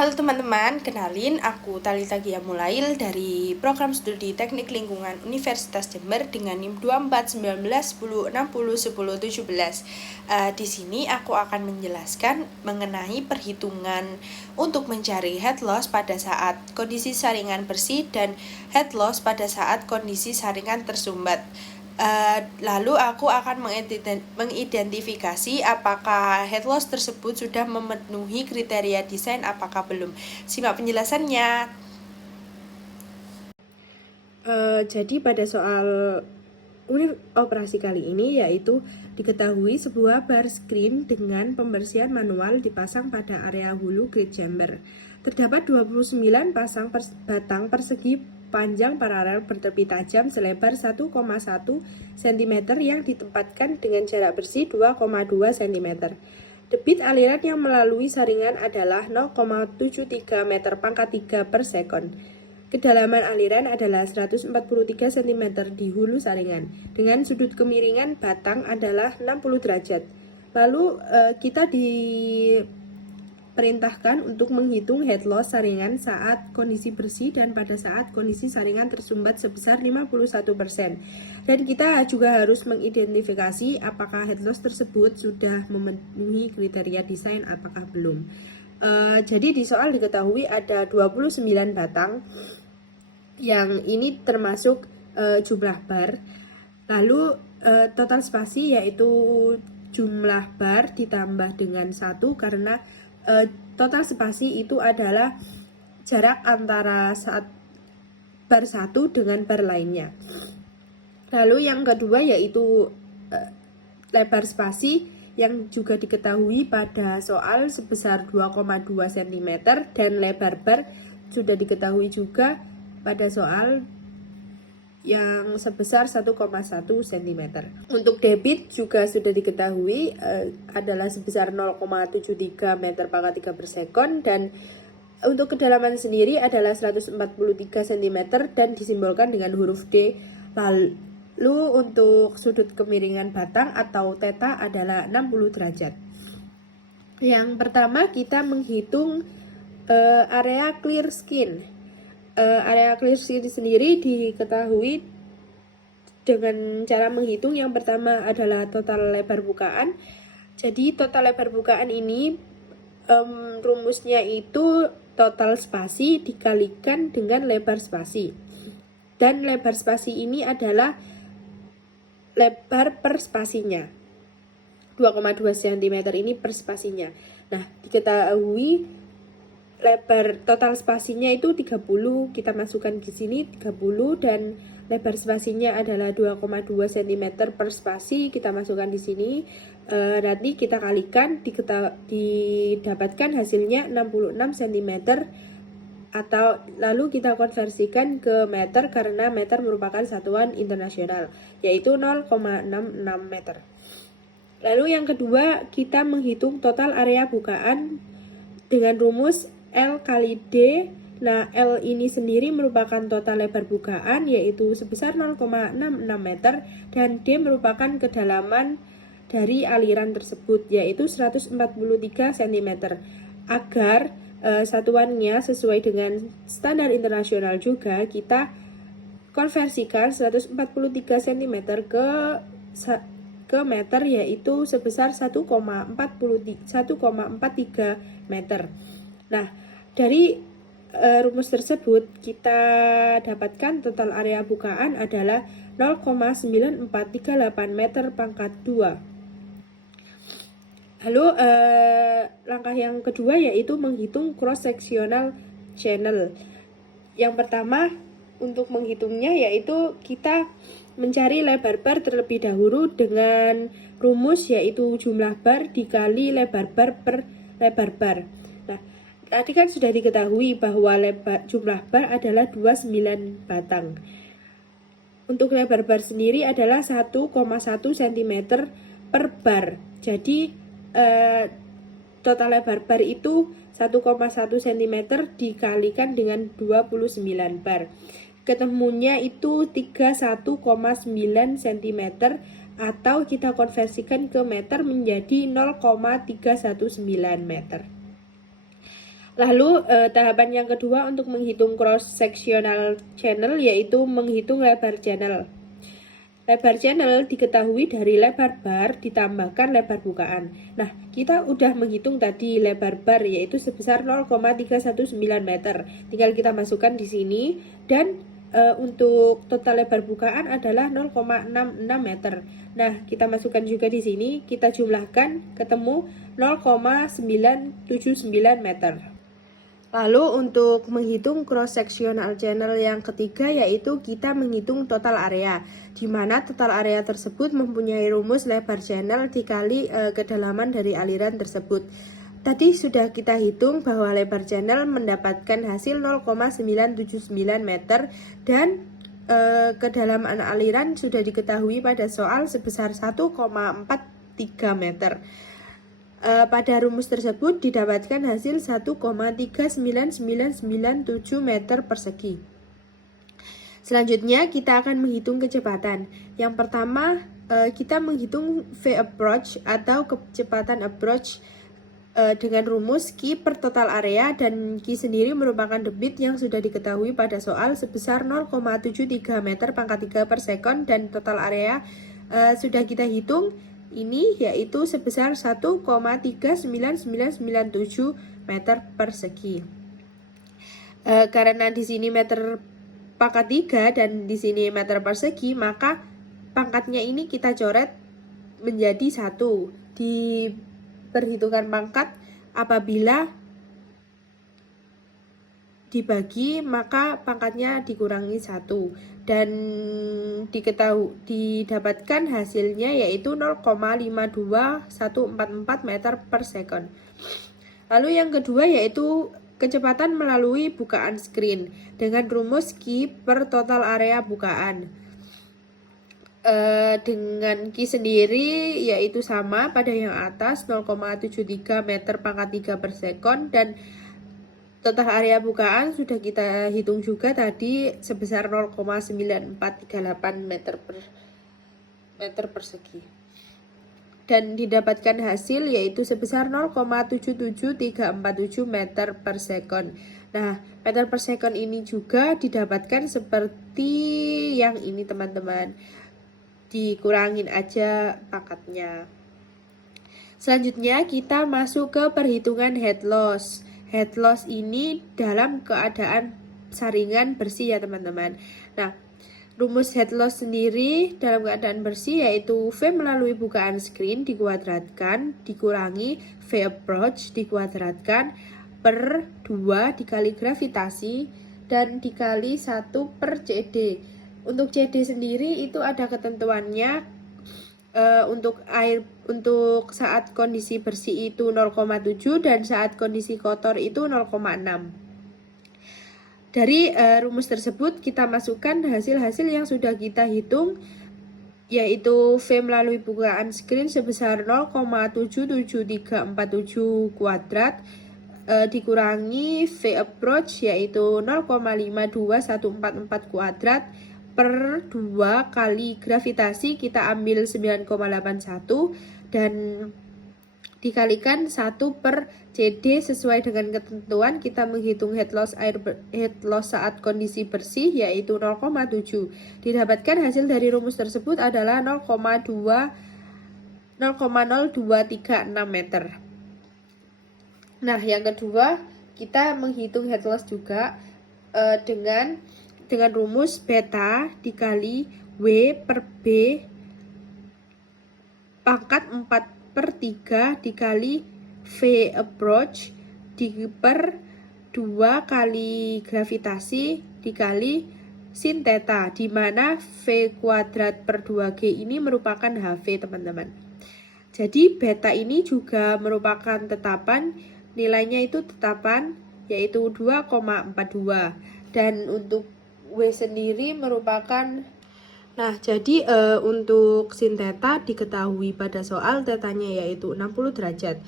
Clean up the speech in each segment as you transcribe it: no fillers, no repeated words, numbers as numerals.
Halo teman-teman, kenalin aku Talita Gia Mulail dari Program Studi Teknik Lingkungan Universitas Jember dengan NIM 241910601017. Di sini aku akan menjelaskan mengenai perhitungan untuk mencari head loss pada saat kondisi saringan bersih dan head loss pada saat kondisi saringan tersumbat. Lalu aku akan mengidentifikasi apakah head loss tersebut sudah memenuhi kriteria desain apakah belum. Simak penjelasannya. Jadi pada soal unit operasi kali ini yaitu diketahui sebuah bar screen dengan pembersihan manual dipasang pada area hulu grid chamber. Terdapat 29 pasang batang persegi panjang paralel bertepi tajam selebar 1,1 cm yang ditempatkan dengan jarak bersih 2,2 cm. Debit aliran yang melalui saringan adalah 0,73 meter pangkat 3 per sekon. Kedalaman aliran adalah 143 cm di hulu saringan, dengan sudut kemiringan batang adalah 60 derajat. Lalu kita diperintahkan untuk menghitung head loss saringan saat kondisi bersih dan pada saat kondisi saringan tersumbat sebesar 51%. Dan kita juga harus mengidentifikasi apakah head loss tersebut sudah memenuhi kriteria desain apakah belum. Jadi di soal diketahui ada 29 batang yang ini termasuk jumlah bar. Lalu total spasi yaitu jumlah bar ditambah dengan 1 karena total spasi itu adalah jarak antara saat bar 1 dengan bar lainnya. Lalu yang kedua yaitu lebar spasi yang juga diketahui pada soal sebesar 2,2 cm dan lebar bar sudah diketahui juga pada soal yang sebesar 1,1 cm. Untuk debit juga sudah diketahui adalah sebesar 0,73 meter pangkat 3 per sekon dan untuk kedalaman sendiri adalah 143 cm dan disimbolkan dengan huruf D. Lalu untuk sudut kemiringan batang atau theta adalah 60 derajat. Yang pertama kita menghitung area clear skin. Area clear skin sendiri diketahui dengan cara menghitung. Yang pertama adalah total lebar bukaan. Jadi total lebar bukaan ini rumusnya itu total spasi dikalikan dengan lebar spasi. Dan lebar spasi ini adalah lebar per spasinya. 2,2 cm ini per spasinya. Nah, diketahui lebar total spasinya itu 30, kita masukkan di sini 30 dan lebar spasinya adalah 2,2 cm per spasi, kita masukkan di sini. Nanti kita kalikan didapatkan hasilnya 66 cm atau lalu kita konversikan ke meter karena meter merupakan satuan internasional yaitu 0,66 meter. Lalu yang kedua kita menghitung total area bukaan dengan rumus L kali D. Nah, L ini sendiri merupakan total lebar bukaan yaitu sebesar 0,66 meter dan D merupakan kedalaman dari aliran tersebut yaitu 143 cm. Agar satuannya sesuai dengan standar internasional juga kita konversikan 143 cm ke meter yaitu sebesar 1,43 meter. Nah, dari rumus tersebut kita dapatkan total area bukaan adalah 0,9438 meter pangkat 2. Lalu langkah yang kedua yaitu menghitung cross sectional channel. Yang pertama untuk menghitungnya yaitu kita mencari lebar bar terlebih dahulu dengan rumus yaitu jumlah bar dikali lebar bar per lebar bar. Nah, tadi kan sudah diketahui bahwa jumlah bar adalah 29 batang. Untuk lebar bar sendiri adalah 1,1 cm per bar. Jadi total lebar bar itu 1,1 cm dikalikan dengan 29 bar. Ketemunya itu 31,9 cm atau kita konversikan ke meter menjadi 0,319 meter. Lalu tahapan yang kedua untuk menghitung cross sectional channel yaitu menghitung lebar channel. Lebar channel diketahui dari lebar bar ditambahkan lebar bukaan. Nah, kita udah menghitung tadi lebar bar yaitu sebesar 0,319 meter. Tinggal kita masukkan di sini dan untuk total lebar bukaan adalah 0,66 meter. Nah, kita masukkan juga di sini, kita jumlahkan ketemu 0,979 meter. Lalu untuk menghitung cross sectional channel yang ketiga yaitu kita menghitung total area, di mana total area tersebut mempunyai rumus lebar channel dikali kedalaman dari aliran tersebut. Tadi sudah kita hitung bahwa lebar channel mendapatkan hasil 0,979 meter dan kedalaman aliran sudah diketahui pada soal sebesar 1,43 meter. Pada rumus tersebut didapatkan hasil 1,39997 meter persegi. Selanjutnya kita akan menghitung kecepatan. Yang pertama kita menghitung V approach atau kecepatan approach dengan rumus Q per total area, dan Q sendiri merupakan debit yang sudah diketahui pada soal sebesar 0,73 meter pangkat 3 per sekon, dan total area sudah kita hitung ini yaitu sebesar 1,39997 meter persegi. Karena di sini meter pangkat 3 dan di sini meter persegi, maka pangkatnya ini kita coret menjadi 1 di perhitungan pangkat. Apabila dibagi maka pangkatnya dikurangi 1 dan didapatkan hasilnya yaitu 0,52144 meter per sekon. Lalu yang kedua yaitu kecepatan melalui bukaan screen dengan rumus Q per total area bukaan. Dengan Q sendiri yaitu sama pada yang atas 0,73 meter pangkat 3 per sekon, dan total area bukaan sudah kita hitung juga tadi sebesar 0,9438 meter persegi. Dan didapatkan hasil yaitu sebesar 0,77347 meter per sekon. Nah, meter per sekon ini juga didapatkan seperti yang ini teman-teman. Dikurangin aja pangkatnya. Selanjutnya kita masuk ke perhitungan head loss. Head loss ini dalam keadaan saringan bersih ya teman-teman. Nah, rumus head loss sendiri dalam keadaan bersih yaitu V melalui bukaan screen dikuadratkan dikurangi V approach dikuadratkan per 2 dikali gravitasi dan dikali 1 per CD. Untuk CD sendiri itu ada ketentuannya. Untuk saat kondisi bersih itu 0,7 dan saat kondisi kotor itu 0,6. Dari rumus tersebut kita masukkan hasil-hasil yang sudah kita hitung yaitu V melalui bukaan screen sebesar 0,77347 kuadrat dikurangi V approach yaitu 0,52144 kuadrat per 2 kali gravitasi kita ambil 9,81 dan dikalikan 1 per CD sesuai dengan ketentuan. Kita menghitung head loss saat kondisi bersih yaitu 0,7. Didapatkan hasil dari rumus tersebut adalah 0,0236 meter. Nah, yang kedua kita menghitung head loss juga dengan rumus beta dikali W per B pangkat 4/3 dikali V approach per 2 kali gravitasi dikali sin theta, di mana V kuadrat per 2G ini merupakan HV teman-teman. Jadi beta ini juga merupakan tetapan, nilainya itu tetapan yaitu 2,42 dan untuk W sendiri merupakan. Nah, jadi untuk sin theta diketahui pada soal tetanya yaitu 60 derajat.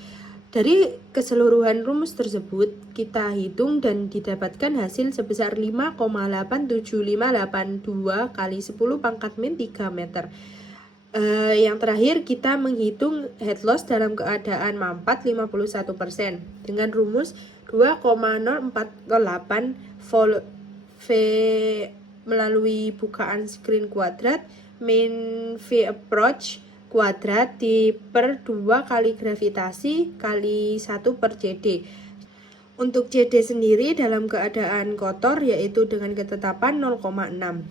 Dari keseluruhan rumus tersebut kita hitung dan didapatkan hasil sebesar 5,87582 kali 10 pangkat min 3 meter. Yang terakhir kita menghitung head loss dalam keadaan mampat 51% dengan rumus 2,0408 V melalui bukaan screen kuadrat min V approach kuadrat per 2 kali gravitasi kali 1 per CD. Untuk CD sendiri dalam keadaan kotor yaitu dengan ketetapan 0,6.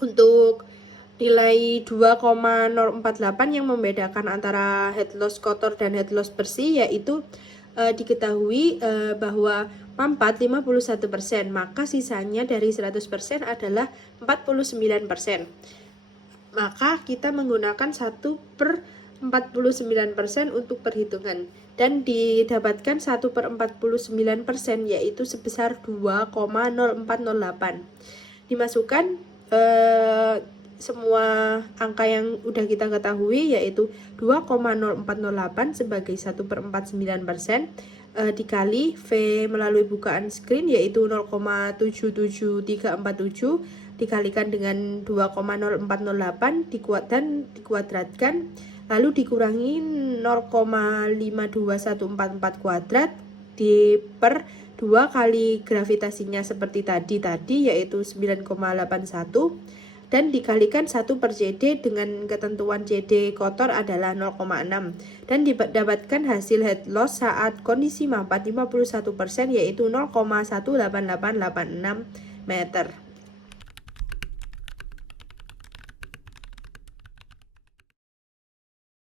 Untuk nilai 2,048 yang membedakan antara head loss kotor dan head loss bersih yaitu diketahui bahwa mampat 51%, maka sisanya dari 100% adalah 49%. Maka kita menggunakan 1/49% untuk perhitungan dan didapatkan 1/49% yaitu sebesar 2,0408. Dimasukkan semua angka yang udah kita ketahui yaitu 2,0408 sebagai 1/49% dikali V melalui bukaan screen yaitu 0,77347 dikalikan dengan 2,0408 dan dikuadratkan lalu dikurangi 0,52144 kuadrat per 2 kali gravitasinya seperti tadi yaitu 9,81 dan dikalikan 1 per CD dengan ketentuan CD kotor adalah 0,6 dan didapatkan hasil head loss saat kondisi mampat 51% yaitu 0,18886 meter.